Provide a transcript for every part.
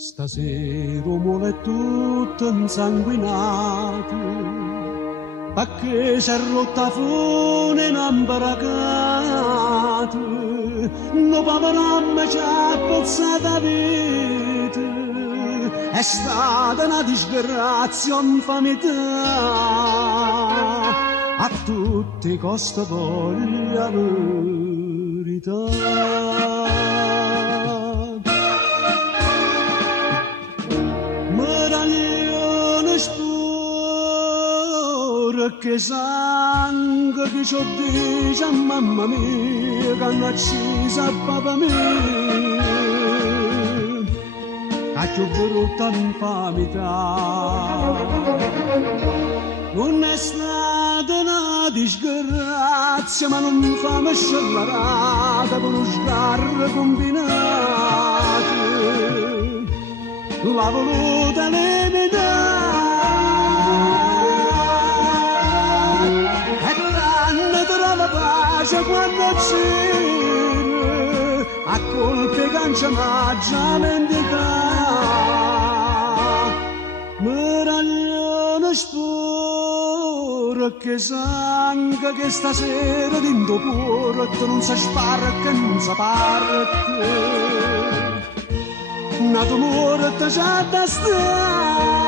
Stasera muore è tutto insanguinato, perché c'è rotta fune in ambaracata, no paveramma ci ha pezzata vita, è stata una disgrazia, infamità, a tutti costa poi la verità. Che sangue che ci dice a mamma mia che hanno acceso a papà mio che più brutta infamità non è stata una disgrazia ma non fa me scellerata con uno sgarro combinato la voluta eliminare quando c'era a colpe cancia maggia mendicà meraglione spore che sangue che stasera dentro porto non si sparca non si parte nato morto già da stare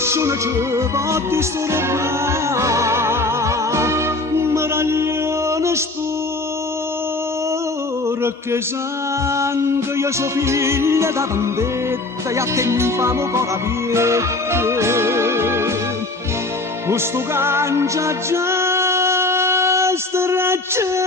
nessuno ci può disturbare meraglione spore che sangue io so figlia da vendetta e a te infamo ancora viette questo cancia già straccia